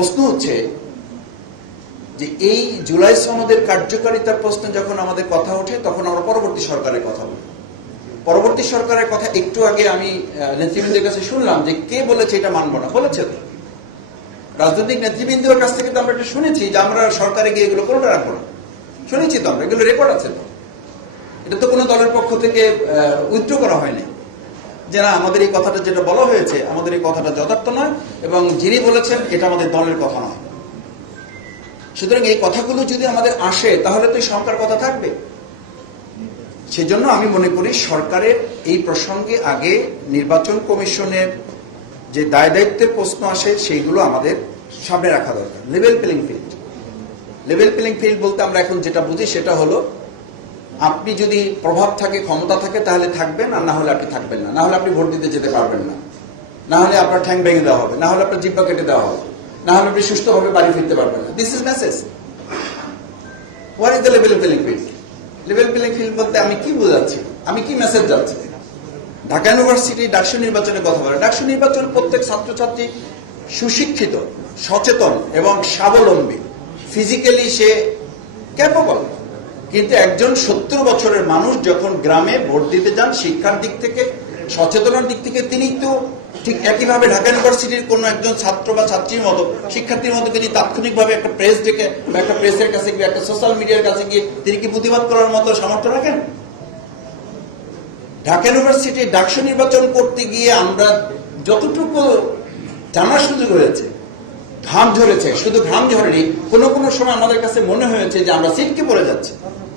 প্রশ্ন হচ্ছে যে এই জুলাই সনদের কার্যকারিতার প্রশ্নে যখন আমাদের কথা ওঠে, তখন আমরা পরবর্তী সরকারের কথা বলি। পরবর্তী সরকারের কথা একটু আগে আমি নেতৃবৃন্দের কাছে শুনলাম যে কে বলেছে এটা মানবো না। বলেছে তো। রাজনৈতিক নেতৃবৃন্দের কাছ থেকে তো আমরা এটা শুনেছি যে আমরা সরকারে গিয়ে এগুলো কোনোটা রাখব না। শুনেছি তো আমরা, এগুলো রেকর্ড আছে তো। এটা তো কোনো দলের পক্ষ থেকে উইথড্র করা হয়নি। যে না আমাদের এই কথাটা যেটা বলা হয়েছে, আমাদের এই কথাটা যথার্থ নয় এবং যিনি বলেছেন এটা আমাদের দলের কথা নয়। সুতরাং এই কথাগুলো যদি আমাদের আসে, তাহলে তো এই সংখ্যার কথা থাকবে। সেজন্য আমি মনে করি সরকারের এই প্রসঙ্গে আগে নির্বাচন কমিশনের যে দায় দায়িত্বের প্রশ্ন আসে, সেইগুলো আমাদের সামনে রাখা দরকার। Level playing field. Level playing field বলতে আমরা এখন যেটা বুঝি, সেটা হলো আপনি যদি প্রভাব থাকে, ক্ষমতা থাকে, তাহলে থাকবেন আর না হলে আপনি থাকবেন না। হলে আপনি ভোট দিতে যেতে পারবেন না। না হলে আপনার ঠ্যাং ভেঙে দেওয়া হবে, না হলে আপনার জিব্বা কেটে দেওয়া হবে, না হলে আপনি সুস্থভাবে বাড়ি ফিরতে পারবেন না। This is message what is the level playing field level playing field বলতে আমি কি বোঝাচ্ছি? আমি কি মেসেজ যাচ্ছি? ঢাকা ইউনিভার্সিটি ডাকসু নির্বাচনের কথা বলে। ডাকসু নির্বাচন প্রত্যেক ছাত্রছাত্রী সুশিক্ষিত, সচেতন এবং স্বাবলম্বী। ফিজিক্যালি সে ক্যাপেবল কিন্তু একজন সত্তর বছরের মানুষ যখন গ্রামে ভোট দিতে যান, শিক্ষার দিক থেকে, সচেতনার দিক থেকে, তিনি তো ঠিক একইভাবে ঢাকা ইউনিভার্সিটির কোন একজন ছাত্র বা ছাত্রীর মতো, শিক্ষার্থীর মতো তিনি তাৎক্ষণিকভাবে একটা প্রেস ডেকে একটা প্রেসের কাছে গিয়ে, একটা সোশ্যাল মিডিয়ার কাছে গিয়ে তিনি কি প্রতিবাদ করার মতো সামর্থ্য রাখেন? ঢাকা ইউনিভার্সিটি ডাকসু নির্বাচন করতে গিয়ে আমরা যতটুকু জানার সুযোগ হয়েছে ঘাম ঝরেছে, শুধু ঘাম ঝরেনি, কোনো কোনো সময় আমাদের কাছে মনে হয়েছে যে আমরা সিটকে পড়ে যাচ্ছি।